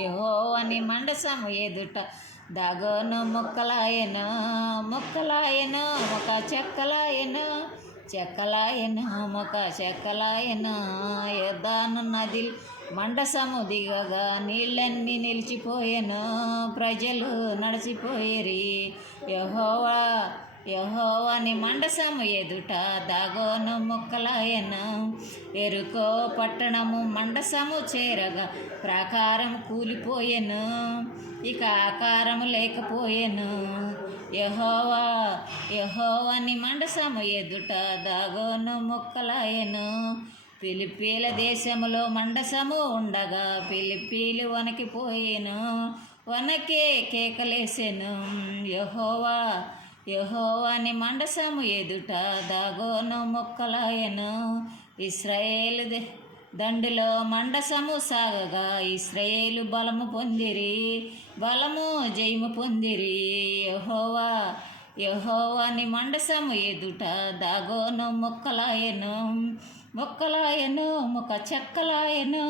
యెహోవాని మండసము ఎదుట దాగోను మొక్కలాయను మొక్కలాయను ఒక చెక్కలాయను మొక చెక్కలాయను యొర్దాను నది మండసము దిగగా నీళ్ళన్నీ నిలిచిపోయెను, ప్రజలు నడిచిపోయిరి. యెహోవాని మండసము ఎదుట దాగోను మొక్కలాయను. ఎరుకో పట్టణము మండసము చేరగా ప్రాకారం కూలిపోయెను, ఇక ఆకారము లేకపోయెను. యెహోవాని మండసము ఎదుట దాగోను మొక్కలాయను. ఫిలిప్పీల దేశములో మండసము ఉండగా ఫిలిప్పీలు వణికిపోయెను, వణకే కేకలేసెను. యెహోవాని మండసము ఎదుట దాగోను మొక్కలాయను. ఇశ్రాయేలు దండులో మండసము సాగగా ఇశ్రాయేలు బలము జయము పొందిరి. యెహోవాని మండసము ఎదుట దాగోను మొక్కలాయను మొక్క చెక్కలాయను.